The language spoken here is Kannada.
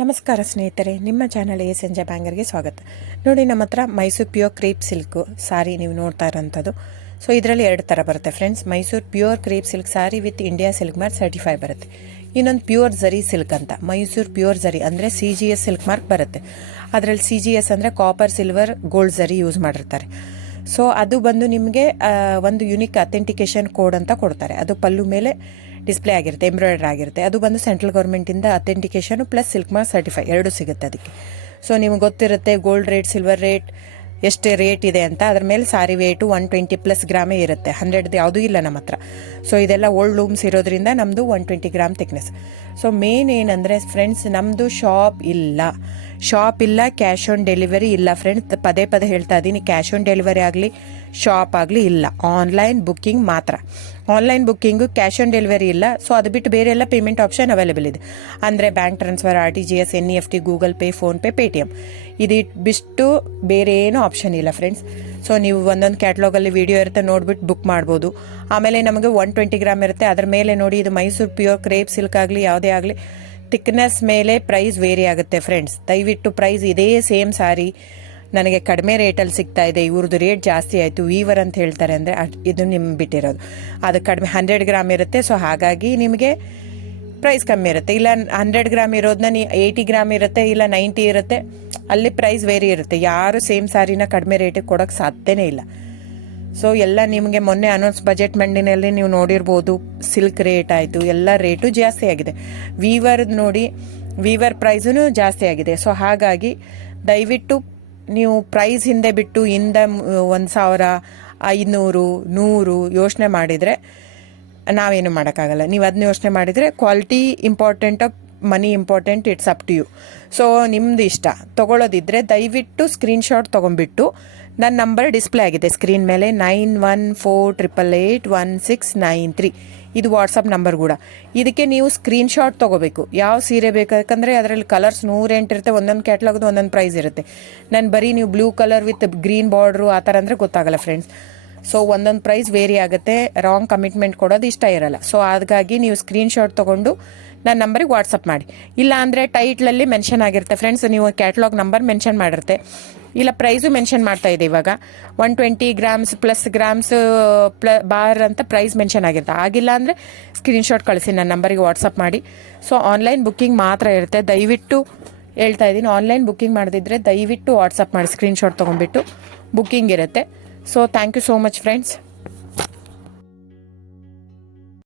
ನಮಸ್ಕಾರ ಸ್ನೇಹಿತರೆ, ನಿಮ್ಮ ಚಾನಲ್ ಸಂಜೆ ಬ್ಯಾಂಗರ್ಗೆ ಸ್ವಾಗತ. ನೋಡಿ, ನಮ್ಮ ಹತ್ರ ಮೈಸೂರು ಪ್ಯೂರ್ ಕ್ರೇಪ್ ಸಿಲ್ಕ್ ಸಾರಿ ನೀವು ನೋಡ್ತಾ ಇರೋಂಥದ್ದು. ಸೊ ಇದರಲ್ಲಿ ಎರಡು ಥರ ಬರುತ್ತೆ friends. Mysuru pure crepe silk sorry with India silk mark certify ಬರುತ್ತೆ. ಇನ್ನೊಂದು ಪ್ಯೂರ್ ಝರಿ ಸಿಲ್ಕ್ ಅಂತ, ಮೈಸೂರು ಪ್ಯೂರ್ ಝರಿ ಅಂದರೆ CGS ಸಿಲ್ಕ್ ಮಾರ್ಕ್ ಬರುತ್ತೆ. ಅದರಲ್ಲಿ CGS ಅಂದರೆ ಕಾಪರ್, ಸಿಲ್ವರ್, ಗೋಲ್ಡ್ ಝರಿ ಯೂಸ್ ಮಾಡಿರ್ತಾರೆ. ಸೊ ಅದು ಬಂದು ನಿಮಗೆ ಒಂದು ಯುನಿಕ್ ಅಥೆಂಟಿಕೇಶನ್ ಕೋಡ್ ಅಂತ ಕೊಡ್ತಾರೆ. ಅದು ಪಲ್ಲು ಮೇಲೆ ಡಿಸ್ಪ್ಲೇ ಆಗಿರುತ್ತೆ, ಎಂಬ್ರಾಯ್ಡ್ರಿ ಆಗಿರುತ್ತೆ. ಅದು ಬಂದು ಸೆಂಟ್ರಲ್ ಗೌರ್ಮೆಂಟಿಂದ authentication plus silk mark certify ಎರಡು ಸಿಗುತ್ತೆ ಅದಕ್ಕೆ. ಸೊ ನಿಮ್ಗೆ ಗೊತ್ತಿರುತ್ತೆ ಗೋಲ್ಡ್ ರೇಟ್, ಸಿಲ್ವರ್ ರೇಟ್ ಎಷ್ಟು ರೇಟ್ ಇದೆ ಅಂತ. ಅದ್ರ ಮೇಲೆ ಸಾರಿ ವೇಟು 120+ ಗ್ರಾಮೇ ಇರುತ್ತೆ, 100 ಯಾವುದೂ ಇಲ್ಲ ನಮ್ಮ ಹತ್ರ. ಸೊ ಇದೆಲ್ಲ ಓಲ್ಡ್ ಲೂಮ್ಸ್ ಇರೋದ್ರಿಂದ ನಮ್ಮದು 120 ಗ್ರಾಮ್ ಥಿಕ್ನೆಸ್. ಸೊ ಮೇನ್ ಏನಂದರೆ ಫ್ರೆಂಡ್ಸ್, ನಮ್ಮದು ಶಾಪ್ ಇಲ್ಲ, ಕ್ಯಾಶ್ ಆನ್ ಡೆಲಿವರಿ ಇಲ್ಲ ಫ್ರೆಂಡ್ಸ್. ಪದೇ ಪದೇ ಹೇಳ್ತಾ ಇದ್ದೀನಿ, ಕ್ಯಾಶ್ ಆನ್ ಡೆಲಿವರಿ ಆಗಲಿ ಶಾಪ್ ಆಗಲಿ ಇಲ್ಲ, ಆನ್ಲೈನ್ ಬುಕ್ಕಿಂಗ್ ಮಾತ್ರ. Online booking, cash on delivery ಇಲ್ಲ. ಸೊ ಅದು ಬಿಟ್ಟು ಬೇರೆ ಎಲ್ಲ ಪೇಮೆಂಟ್ ಆಪ್ಷನ್ ಅವೈಲೇಬಲ್ ಇದೆ. ಅಂದರೆ bank transfer, RTGS, NEFT, Google pay, PhonePe, Paytm. ಇದು ಬಿಟ್ಟು ಬೇರೆ ಏನೂ ಆಪ್ಷನ್ ಇಲ್ಲ ಫ್ರೆಂಡ್ಸ್. ಸೊ ನೀವು ಒಂದೊಂದು ಕ್ಯಾಟ್ಲಾಗಲ್ಲಿ ವಿಡಿಯೋ ಇರುತ್ತೆ, ನೋಡ್ಬಿಟ್ಟು ಬುಕ್ ಮಾಡ್ಬೋದು. ಆಮೇಲೆ ನಮಗೆ 120 ಗ್ರಾಮ್ ಇರುತ್ತೆ. ಅದ್ರ ಮೇಲೆ ನೋಡಿ, ಇದು ಮೈಸೂರು ಪ್ಯೂರ್ ಕ್ರೇಪ್ ಸಿಲ್ಕ್ ಆಗಲಿ ಯಾವುದೇ ಆಗಲಿ ಥಿಕ್ನೆಸ್ ಮೇಲೆ ಪ್ರೈಸ್ ವೇರಿ ಆಗುತ್ತೆ ಫ್ರೆಂಡ್ಸ್. ದಯವಿಟ್ಟು ಪ್ರೈಸ್ ಇದೇ ಸೇಮ್ ಸಾರಿ ನನಗೆ ಕಡಿಮೆ ರೇಟಲ್ಲಿ ಸಿಗ್ತಾ ಇದೆ, ಇವ್ರದ್ದು ರೇಟ್ ಜಾಸ್ತಿ ಆಯಿತು ವೀವರ್ ಅಂತ ಹೇಳ್ತಾರೆ ಅಂದರೆ ಇದು ನಿಮ್ಗೆ ಬಿಟ್ಟಿರೋದು. ಅದು ಕಡಿಮೆ 100 ಗ್ರಾಮ್ ಇರುತ್ತೆ. ಸೊ ಹಾಗಾಗಿ ನಿಮಗೆ ಪ್ರೈಸ್ ಕಮ್ಮಿ ಇರುತ್ತೆ. ಇಲ್ಲ 100 ಗ್ರಾಮ್ ಇರೋದನ್ನ 80 ಗ್ರಾಮ್ ಇರುತ್ತೆ, ಇಲ್ಲ 90 ಇರುತ್ತೆ. ಅಲ್ಲಿ ಪ್ರೈಸ್ ವೇರಿ ಇರುತ್ತೆ. ಯಾರು ಸೇಮ್ ಸಾರಿನ ಕಡಿಮೆ ರೇಟಿಗೆ ಕೊಡೋಕ್ಕೆ ಸಾಧ್ಯನೇ ಇಲ್ಲ. ಸೊ ಎಲ್ಲ ನಿಮಗೆ ಮೊನ್ನೆ ಅನೌನ್ಸ್ ಬಜೆಟ್ ಮಂಡಿನಲ್ಲಿ ನೀವು ನೋಡಿರ್ಬೋದು, ಸಿಲ್ಕ್ ರೇಟ್ ಆಯಿತು, ಎಲ್ಲ ರೇಟು ಜಾಸ್ತಿ ಆಗಿದೆ. ವೀವರ್ದು ನೋಡಿ, ವೀವರ್ ಪ್ರೈಸೂ ಜಾಸ್ತಿ ಆಗಿದೆ. ಸೊ ಹಾಗಾಗಿ ದಯವಿಟ್ಟು ನೀವು ಪ್ರೈಸ್ ಹಿಂದೆ ಬಿಟ್ಟು 1,000, 500, 100 ಯೋಚನೆ ಮಾಡಿದರೆ ನಾವೇನು ಮಾಡೋಕ್ಕಾಗಲ್ಲ. ನೀವು ಅದನ್ನ ಯೋಚನೆ ಮಾಡಿದರೆ quality important, money important, it's up to you. So ನಿಮ್ಮದು ಇಷ್ಟ. ತೊಗೊಳ್ಳೋದಿದ್ರೆ ದಯವಿಟ್ಟು ಸ್ಕ್ರೀನ್ಶಾಟ್ ತೊಗೊಂಡ್ಬಿಟ್ಟು, ನನ್ನ ನಂಬರ್ ಡಿಸ್ಪ್ಲೇ ಆಗಿದೆ ಸ್ಕ್ರೀನ್ ಮೇಲೆ, 9148881693. ಇದು ವಾಟ್ಸಪ್ ನಂಬರ್ ಕೂಡ. ಇದಕ್ಕೆ ನೀವು ಸ್ಕ್ರೀನ್ಶಾಟ್ ತೊಗೋಬೇಕು. ಯಾವ ಸೀರೆ ಬೇಕಂದರೆ ಅದರಲ್ಲಿ ಕಲರ್ಸ್ 108 ಇರುತ್ತೆ. ಒಂದೊಂದು ಕ್ಯಾಟ್ಲಾಗ್ದು ಒಂದೊಂದು ಪ್ರೈಸ್ ಇರುತ್ತೆ. ನಾನು ಬರೀ ನೀವು blue colour with green border ಆ ಥರ ಅಂದರೆ ಗೊತ್ತಾಗಲ್ಲ ಫ್ರೆಂಡ್ಸ್. ಸೊ ಒಂದೊಂದು ಪ್ರೈಸ್ ವೇರಿ ಆಗುತ್ತೆ. ರಾಂಗ್ ಕಮಿಟ್ಮೆಂಟ್ ಕೊಡೋದು ಇಷ್ಟ ಇರಲ್ಲ. ಸೊ ಹಾಗಾಗಿ ನೀವು ಸ್ಕ್ರೀನ್ಶಾಟ್ ತೊಗೊಂಡು ನನ್ನ ನಂಬರಿಗೆ ವಾಟ್ಸಪ್ ಮಾಡಿ. ಇಲ್ಲ ಅಂದರೆ ಟೈಟ್ಲಲ್ಲಿ ಮೆನ್ಷನ್ ಆಗಿರುತ್ತೆ ಫ್ರೆಂಡ್ಸ್, ನೀವು ಕ್ಯಾಟ್ಲಾಗ್ ನಂಬರ್ ಮೆನ್ಷನ್ ಮಾಡಿರುತ್ತೆ. ಇಲ್ಲ ಪ್ರೈಸು ಮೆನ್ಷನ್ ಮಾಡ್ತಾ ಇದೆ ಇವಾಗ, 120 ಗ್ರಾಮ್ಸ್ ಪ್ಲಸ್ ಗ್ರಾಮ್ಸ್ ಬಾರ್ ಅಂತ ಪ್ರೈಸ್ ಮೆನ್ಷನ್ ಆಗಿರುತ್ತೆ. ಆಗಿಲ್ಲ ಅಂದರೆ ಸ್ಕ್ರೀನ್ಶಾಟ್ ಕಳಿಸಿ, ನನ್ನ ನಂಬರಿಗೆ ವಾಟ್ಸಪ್ ಮಾಡಿ. ಸೊ ಆನ್ಲೈನ್ ಬುಕ್ಕಿಂಗ್ ಮಾತ್ರ ಇರುತ್ತೆ. ದಯವಿಟ್ಟು ಹೇಳ್ತಾ ಇದ್ದೀನಿ, ಆನ್ಲೈನ್ ಬುಕ್ಕಿಂಗ್ ಮಾಡದಿದ್ದರೆ ದಯವಿಟ್ಟು ವಾಟ್ಸಪ್ ಮಾಡಿ, ಸ್ಕ್ರೀನ್ಶಾಟ್ ತೊಗೊಂಡ್ಬಿಟ್ಟು ಬುಕ್ಕಿಂಗ್ ಇರುತ್ತೆ. So thank you so much friends.